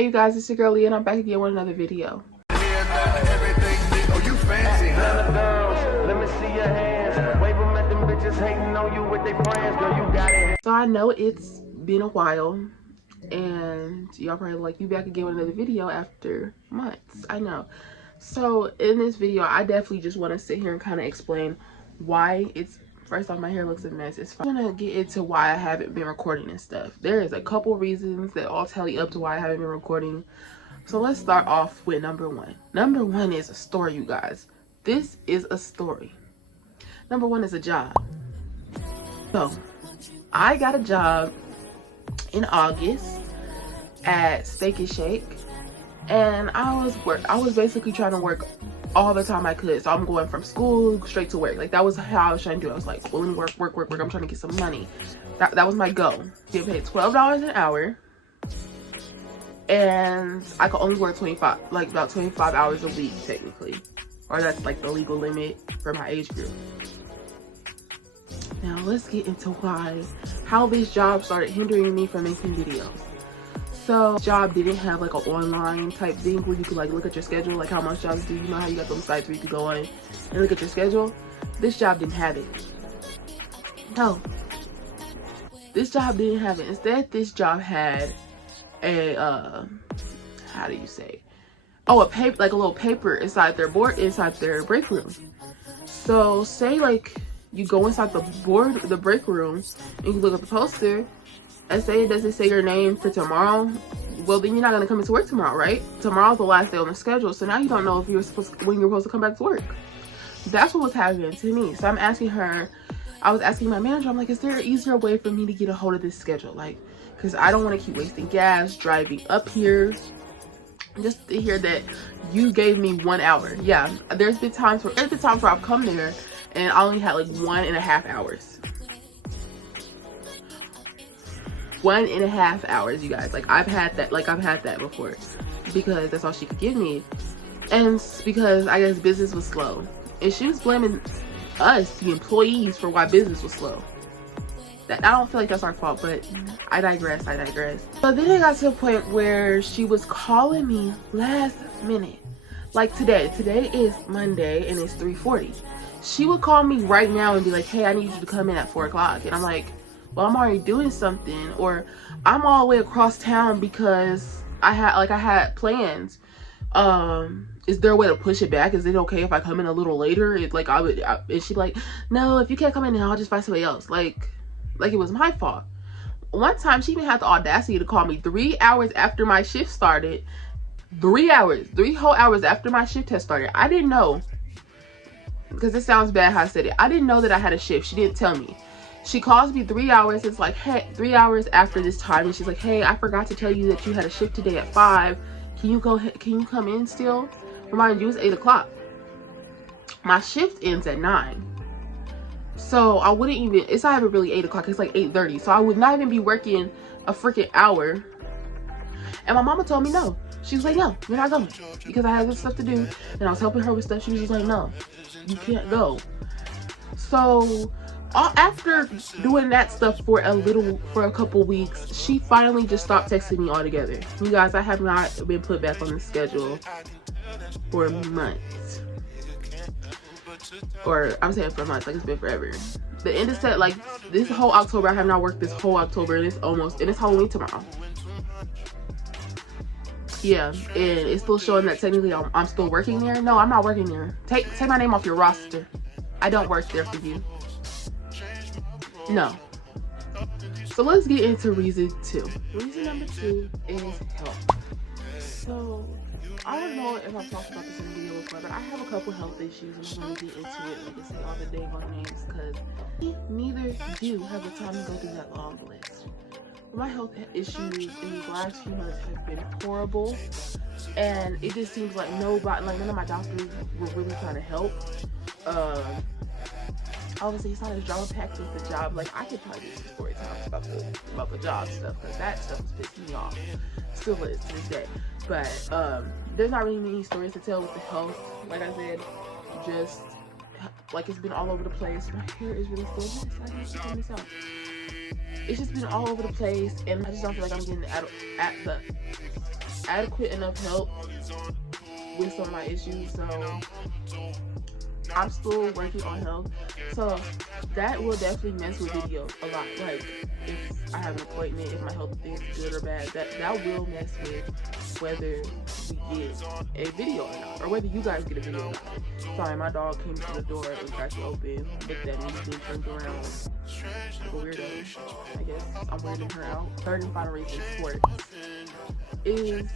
Hey you guys, it's your girl Leah and I'm back again with another video. So I know it's been a while and y'all probably like, you back again with another video after months. I know. So in this video, I definitely just want to sit here and kind of explain why it's, first off, my hair looks a mess. I'm gonna get into why I haven't been recording and stuff. There is a couple reasons that all tally up to why I haven't been recording. So let's start off with number one. Number one is a story, you guys. This is a story. Number one is a job. So I got a job in August at Steak and Shake, and I was basically trying to work all the time I could. So I'm going from school straight to work. Like, that was how I was trying to do it. I was like, well, let me work. I'm trying to get some money. That was my goal. Get paid $12 an hour, and I could only work about 25 hours a week technically, or that's like the legal limit for my age group. Now let's get into how this job started hindering me from making videos. So this job didn't have like an online type thing where you could like look at your schedule, like how most jobs do. You know how you got those sites where you could go on and look at your schedule? This job didn't have it. No, this job didn't have it. Instead, this job had a how do you say, a paper, like a little paper inside their break room. So say like you go inside the break room and you look at the poster and say it doesn't say your name for tomorrow, well then you're not gonna come into work tomorrow, right? Tomorrow's the last day on the schedule, so now you don't know if when you're supposed to come back to work. That's what was happening to me. So I was asking my manager, I'm like, is there an easier way for me to get a hold of this schedule? Like, because I don't want to keep wasting gas driving up here just to hear that you gave me 1 hour. Yeah, there's been times where I've come there and I only had like 1.5 hours. 1.5 hours, you guys. Like, I've had that before, because that's all she could give me. And because I guess business was slow, and she was blaming us, the employees, for why business was slow. That, I don't feel like that's our fault, but I digress. So then it got to a point where she was calling me last minute. Like today is Monday and it's 3:40. She would call me right now and be like, hey, I need you to come in at 4 o'clock. And I'm like, well, I'm already doing something, or I'm all the way across town because I had plans. Is there a way to push it back? Is it okay if I come in a little later? It's like, and she'd be like, no, if you can't come in now, I'll just find somebody else. Like it was my fault. One time she even had the audacity to call me 3 hours after my shift started. 3 whole hours after my shift had started. I didn't know, because it sounds bad how I said it. I didn't know that I had a shift. She didn't tell me. She calls me 3 hours. It's like, hey, 3 hours after this time, and she's like, hey, I forgot to tell you that you had a shift today at 5. Can you come in still? Remind you, it's 8 o'clock. My shift ends at 9. So I wouldn't even, it's not even really 8 o'clock, it's like 8:30. So I would not even be working a freaking hour. And my mama told me no. She was like, no, you're not going, because I had this stuff to do, and I was helping her with stuff. She was just like, no, you can't go. So after doing that stuff for a couple weeks, she finally just stopped texting me altogether. You guys, I have not been put back on the schedule for months. Or I'm saying for months, like it's been forever. The end is set, like this whole October, I have not worked this whole October, and it's Halloween tomorrow. Yeah, and it's still showing that technically I'm still working there. No, I'm not working there. Take my name off your roster. I don't work there for you. No. So let's get into reason 2. Reason number 2 is health. So I don't know if I've talked about this in the video before, but I have a couple health issues, and I'm going to get into it. Like I say all the dang on names, because neither do have the time to go through that long list. My health issues in these last few months have been horrible, and it just seems like none of my doctors were really trying to help. Obviously it's not as drama packed as the job. Like, I could probably do some story times about the job stuff, because that stuff is pissing me off. Still is to this day. But there's not really many stories to tell with the health. Like I said, just like it's been all over the place. My hair is really still nice. I need to turn this out. It's just been all over the place, and I just don't feel like I'm getting at the adequate enough help with some of my issues. So I'm still working on health. So that will definitely mess with video a lot. Like if I have an appointment, if my health is good or bad, that will mess with whether we get a video or not, or whether you guys get a video or not. Sorry, my dog came to the door and cracked it open, looked at me, then turned around like a weirdo. I guess I'm weirding her out. Third and final reason, sports, is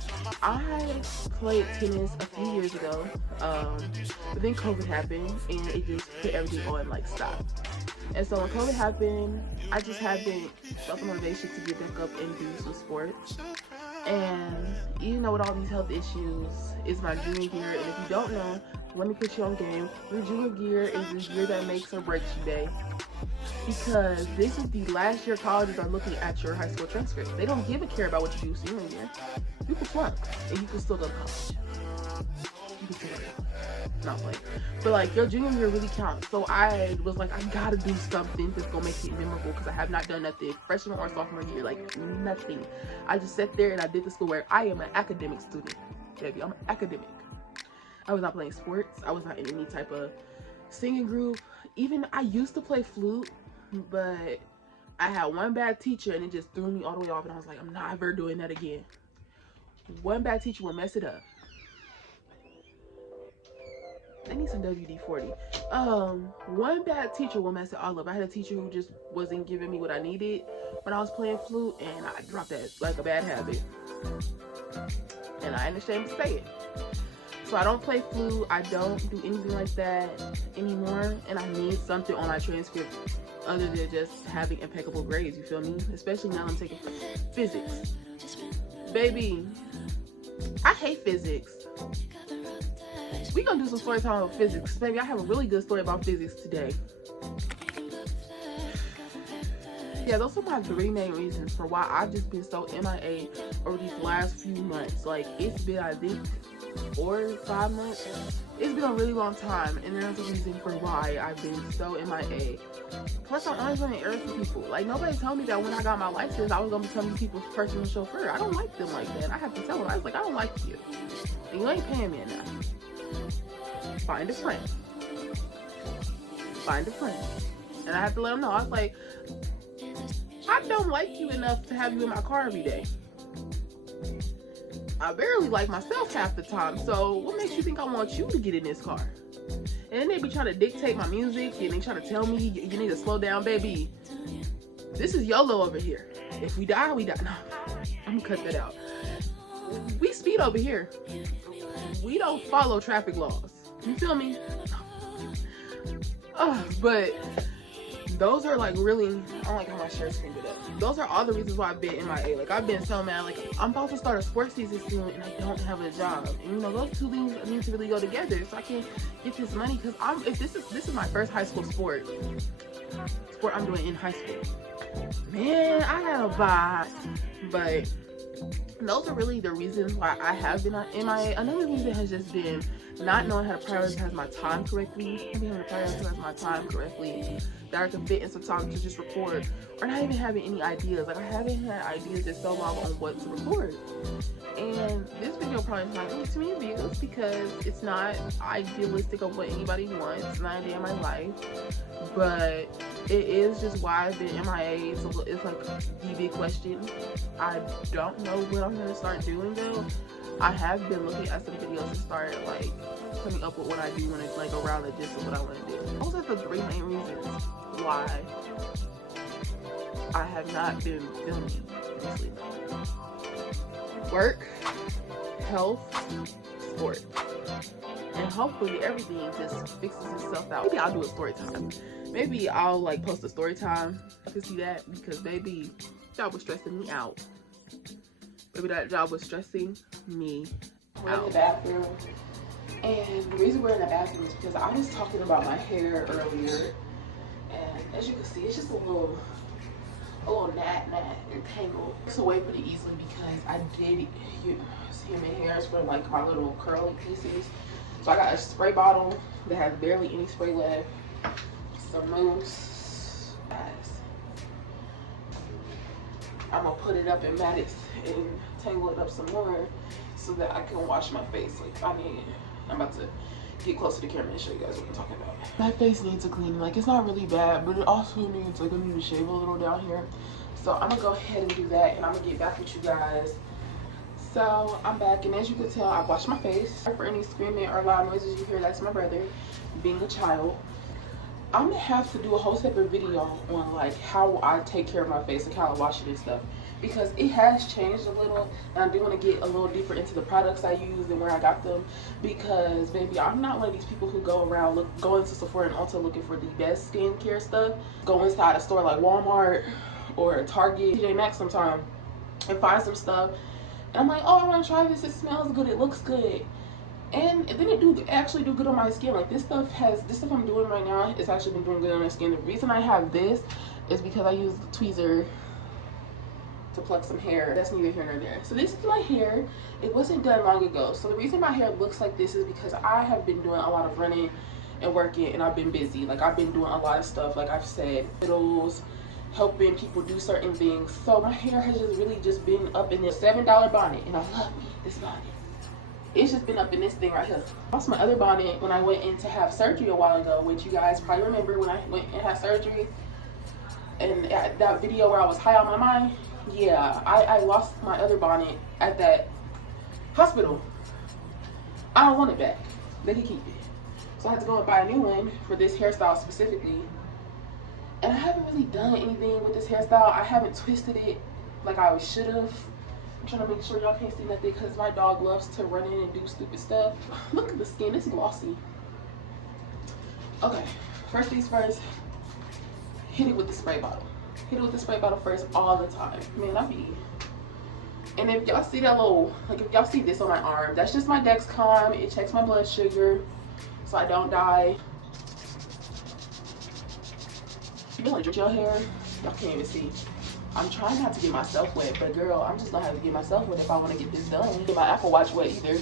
I played tennis a few years ago, but then COVID happened and it just put everything on like stop. And so when COVID happened, I just haven't felt the motivation to get back up and do some sports. And even though with all these health issues, it's my junior year, and if you don't know, let me put you on game. Your junior year is this year that makes or breaks you day, because this is the last year colleges are looking at your high school transcript. They don't give a care about what you do senior year. You can flunk and you can still go to college. You can still go to college. Not playing. But like your junior year really counts. So I was like, I gotta do something that's gonna make it memorable, because I have not done nothing freshman or sophomore year, like nothing. I just sat there and I did the school where I am an academic student, baby. I'm an academic. I was not playing sports. I was not in any type of singing group. Even I used to play flute, but I had one bad teacher and it just threw me all the way off, and I was like, I'm not ever doing that again. One bad teacher will mess it up. I need some WD-40. One bad teacher will mess it all up. I had a teacher who just wasn't giving me what I needed when I was playing flute, and I dropped that like a bad habit. And I ain't ashamed to say it. So I don't play flute. I don't do anything like that anymore, and I need something on my transcript other than just having impeccable grades, you feel me? Especially now I'm taking physics. Baby, I hate physics. We gonna do some story time about physics. Baby, I have a really good story about physics today. Yeah, those are my 3 main reasons for why I've just been so MIA over these last few months. Like, it's been, I think, 4 or 5 months. It's been a really long time, and there's a reason for why I've been so MIA. Plus, I'm always running errands for people. Like, nobody told me that when I got my license, I was gonna be telling people's personal chauffeur. I don't like them like that. I have to tell them. I was like, I don't like you. And you ain't paying me enough. Find a friend. Find a friend. And I have to let them know. I was like, I don't like you enough to have you in my car every day. I barely like myself half the time. So what makes you think I want you to get in this car? And then they be trying to dictate my music, and they try to tell me you need to slow down, baby. This is YOLO over here. If we die, we die. No, I'm gonna cut that out. We speed over here. We don't follow traffic laws. You feel me? But those are like really, I don't like how my shirt's pinned it up. Those are all the reasons why I've been MIA. Like, I've been so mad. Like, I'm about to start a sports season soon and I don't have a job. And you know, those two things need to really go together so I can get this money. Because if this is my first high school sport I'm doing in high school. Man, I had a vibe. But those are really the reasons why I have been MIA. Another reason has just been not knowing how to prioritize my time correctly. Being able to prioritize my time correctly, that I can fit in some time to just record, or not even having any ideas. Like, I haven't had ideas in so long on what to record. And this video probably is not going to get too many views because it's not idealistic of what anybody wants. It's not a day in my life. But it is just why I've been MIA. It's like the big question. I don't know what I'm going to start doing though. I have been looking at some videos to start like coming up with what I do when it's like around the gist of what I want to do. Those are the 3 main reasons why I have not been filming recently. Work, health, sport. And hopefully everything just fixes itself out. Maybe I'll do a story time. Maybe I'll like post a story time to see that, because baby, that job was stressing me out. Maybe that job was stressing me out. We're in the bathroom. And the reason we're in the bathroom is because I was talking about my hair earlier. And as you can see, it's just a little gnat and tangle. It's away pretty easily because I did human hairs for like my little curly pieces. So I got a spray bottle that has barely any spray left, some mousse. I'm gonna put it up and mat it and tangle it up some more. so that I can wash my face. Like I need, I'm about to get close to the camera and show you guys what I'm talking about. My face needs a cleaning. Like it's not really bad, but it also needs, like I need to shave a little down here. So I'm gonna go ahead and do that, and I'm gonna get back with you guys. So I'm back, and as you can tell, I washed my face. For any screaming or loud noises you hear, that's my brother being a child. I'm gonna have to do a whole separate video on like how I take care of my face, like how I wash it and stuff, because it has changed a little, and I do want to get a little deeper into the products I use and where I got them, because baby, I'm not one of these people who go around go into Sephora and Ulta looking for the best skincare stuff. Go inside a store like Walmart or Target, TJ Maxx sometime, and find some stuff, and I'm like, oh, I want to try this, it smells good, it looks good. And then it actually do good on my skin. Like this stuff I'm doing right now, it's actually been doing good on my skin. The reason I have this is because I use the tweezer to pluck some hair. That's neither here nor there. So this is my hair. It wasn't done long ago. So the reason my hair looks like this is because I have been doing a lot of running and working, and I've been busy. Like I've been doing a lot of stuff, like I've said, videos, helping people do certain things. So my hair has just really just been up in this $7 bonnet, and I love me this bonnet. It's just been up in this thing right here. I lost my other bonnet when I went in to have surgery a while ago, which you guys probably remember when I went and had surgery. And that video where I was high on my mind, yeah, I lost my other bonnet at that hospital. I don't want it back. They can keep it. So I had to go and buy a new one for this hairstyle specifically. And I haven't really done anything with this hairstyle. I haven't twisted it like I should have. I'm trying to make sure y'all can't see nothing because my dog loves to run in and do stupid stuff. Look at the skin, it's glossy. Okay, first things first, hit it with the spray bottle. Hit it with the spray bottle first all the time. Man, I be. And if y'all see that little, like if y'all see this on my arm, that's just my Dexcom. It checks my blood sugar so I don't die. You want to drip your hair? Y'all can't even see. I'm trying not to get myself wet, but girl, I'm just gonna have to get myself wet if I want to get this done. Get my Apple Watch wet either.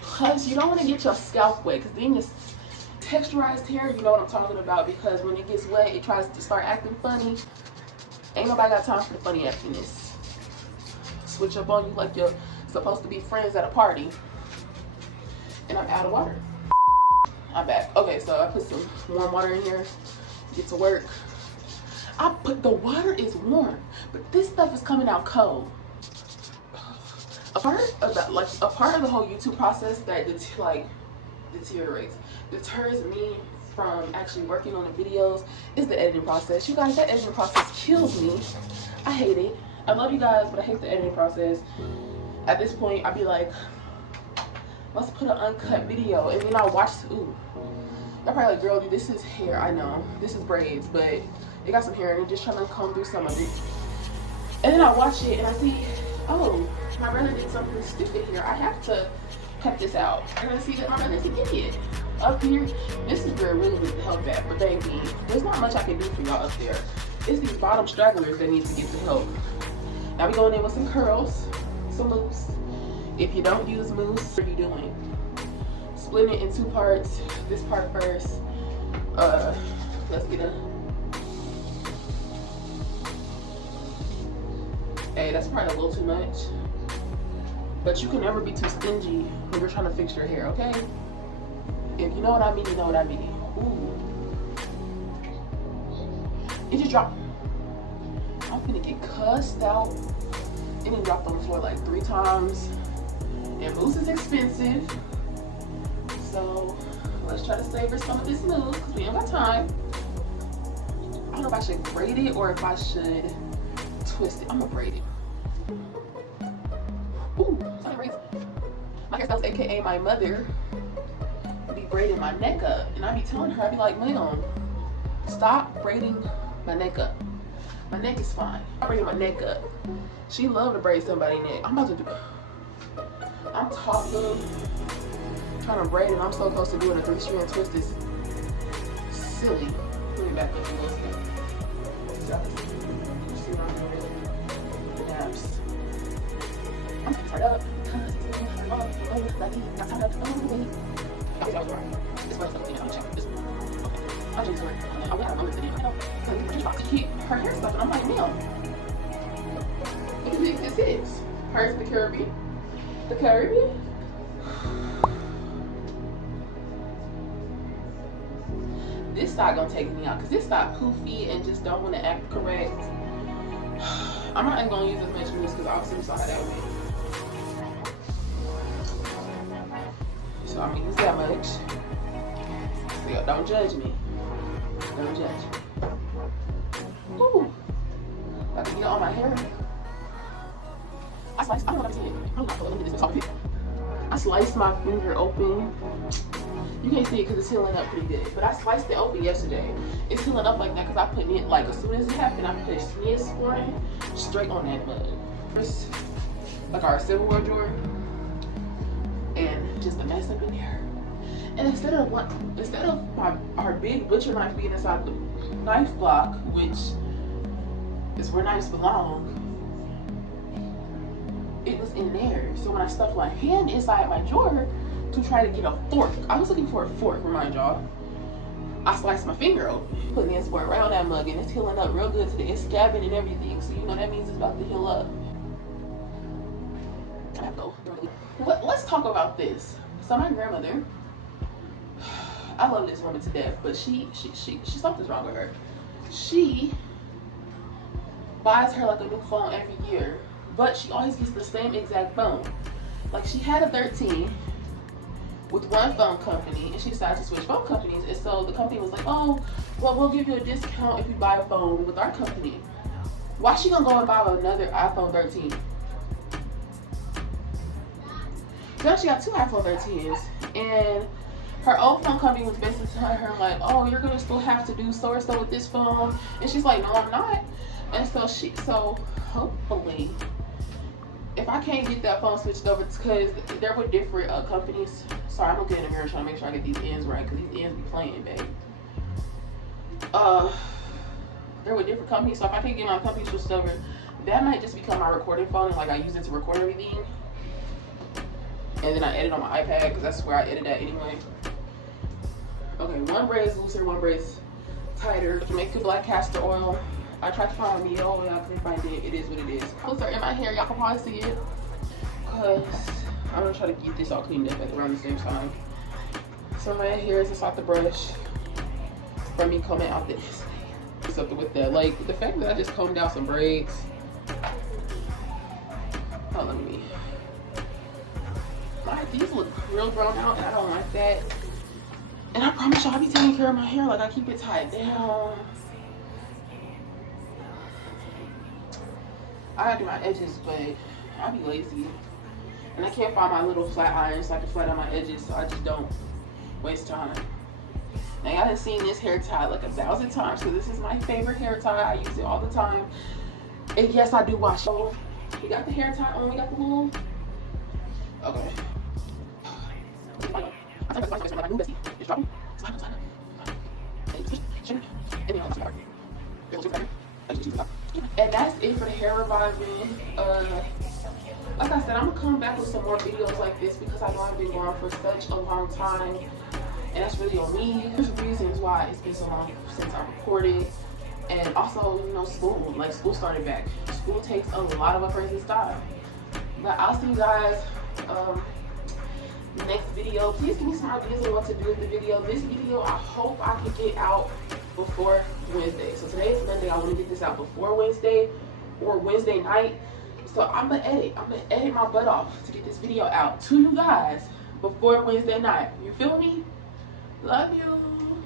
Plus, you don't want to get your scalp wet, because then your texturized hair, you know what I'm talking about, because when it gets wet, it tries to start acting funny. Ain't nobody got time for the funny actiness. Switch up on you like you're supposed to be friends at a party. And I'm out of water. I'm back. Okay, so I put some warm water in here. Get to work. The water is warm, but this stuff is coming out cold. A part of the whole YouTube process that deters me from actually working on the videos is the editing process. You guys, that editing process kills me. I hate it. I love you guys, but I hate the editing process. At this point, I'd be like, let's put an uncut video, and then I watch. Ooh, y'all probably like, girl, this is hair. I know this is braids, but it got some hair and I'm just trying to comb through some of it. And then I watch it and I see, oh, my brother did something stupid here. I have to cut this out. And I see that my brother's an idiot. Up here, this is where it really needs the help at. But baby, there's not much I can do for y'all up there. It's these bottom stragglers that need to get the help. Now we going in with some curls, some mousse. If you don't use mousse, what are you doing? Split it in two parts. This part first. Let's get a. Hey, that's probably a little too much. But you can never be too stingy when you're trying to fix your hair, okay? If you know what I mean, you know what I mean. Ooh. It just dropped. I'm gonna get cussed out. It done dropped on the floor like 3 times. And mousse is expensive. So let's try to savor some of this mousse because we ain't got time. I don't know if I should braid it or if I should twist it. I'm gonna braid it. Ooh, something braids. My hairstylist, aka my mother, be braiding my neck up, and I be telling her, I be like, ma'am, stop braiding my neck up. My neck is fine. I'm braiding my neck up. She love to braid somebody's neck. I'm about to do. I'm talking, trying to braid, and I'm so close to doing a 3-strand twist. Is silly. Let me back up a little bit. I'm tired up because it's really hard. Not tired up. I was right. This one's something I'll check this one. Okay. I'll just work. I got a moment today. She's about to keep her hair stuff, and I'm like, no. Because this is Pirates of the Caribbean. The Caribbean? This side gonna take me out because this side poofy and just don't want to act correct. I'm not even gonna use as much mousse because obviously we saw how that went. So I'm gonna use that much. So y'all don't judge me. Don't judge. Ooh. I can get on my hair. I don't know what I'm saying. I'm not gonna this topic. I sliced my finger open. You can't see it because it's healing up pretty good. But I sliced it open yesterday. It's healing up like that because I put it, like, as soon as it happened, I put Neosporin straight on that mug. First, like our silverware drawer. And just a mess up in there. And instead of our big butcher knife being inside the knife block, which is where knives belong, it was in there. So when I stuffed my hand inside my drawer to try to get a fork, I was looking for a fork, remind y'all. I sliced my finger open, putting the Neosporin right on that mug, and it's healing up real good today. It's scabbing and everything, so you know that means it's about to heal up. I have to go. Let's talk about this. So my grandmother, I love this woman to death, but she something's wrong with her. She buys her like a new phone every year, but she always gets the same exact phone. Like, she had a 13 with one phone company, and she decided to switch phone companies. And so the company was like, oh, well, we'll give you a discount if you buy a phone with our company. Why is she gonna go and buy another iPhone 13? So now she got two iPhone 13s, and her old phone company was basically telling her like, oh, you're gonna still have to do so or so with this phone. And she's like, no, I'm not. And so hopefully, if I can't get that phone switched over, because there were different companies. Sorry, I'm looking in the mirror trying to make sure I get these ends right, because these ends be playing, babe. There were different companies, so if I can't get my company switched over, that might just become my recording phone, and like I use it to record everything. And then I edit on my iPad, because that's where I edit at anyway. Okay, one braid is looser, one braid is tighter. Jamaica Black castor oil. I tried to find a meal, y'all couldn't find it. It is what it is. Closer in my hair, y'all can probably see it, because I'm gonna try to get this all cleaned up at around the same time. So my hair is just off the brush from me combing out this. Something with that, like the fact that I just combed out some braids. Hold on me. These look real grown out, and I don't like that. And I promise y'all, I be taking care of my hair. Like, I keep it tied down. I gotta do my edges, but I be lazy. And I can't find my little flat iron so I can flat on my edges, so I just don't waste time. Now, y'all done seen this hair tie like 1,000 times, so this is my favorite hair tie. I use it all the time. And yes, I do wash. So, we got the hair tie on, we got the little... Okay. And that's it for the hair reviving. Like I said, I'm gonna come back with some more videos like this because I know I've been gone for such a long time, and that's really on me. There's reasons why it's been so long since I recorded, and also, you know, school started back. School takes a lot of a person's time. But I'll see you guys next video. Please give me some ideas on what to do with the video. This video, I hope I can get out before Wednesday. So today is Monday. I want to get this out before Wednesday or Wednesday night. So I'm gonna edit my butt off to get this video out to you guys before Wednesday night. You feel me? Love you.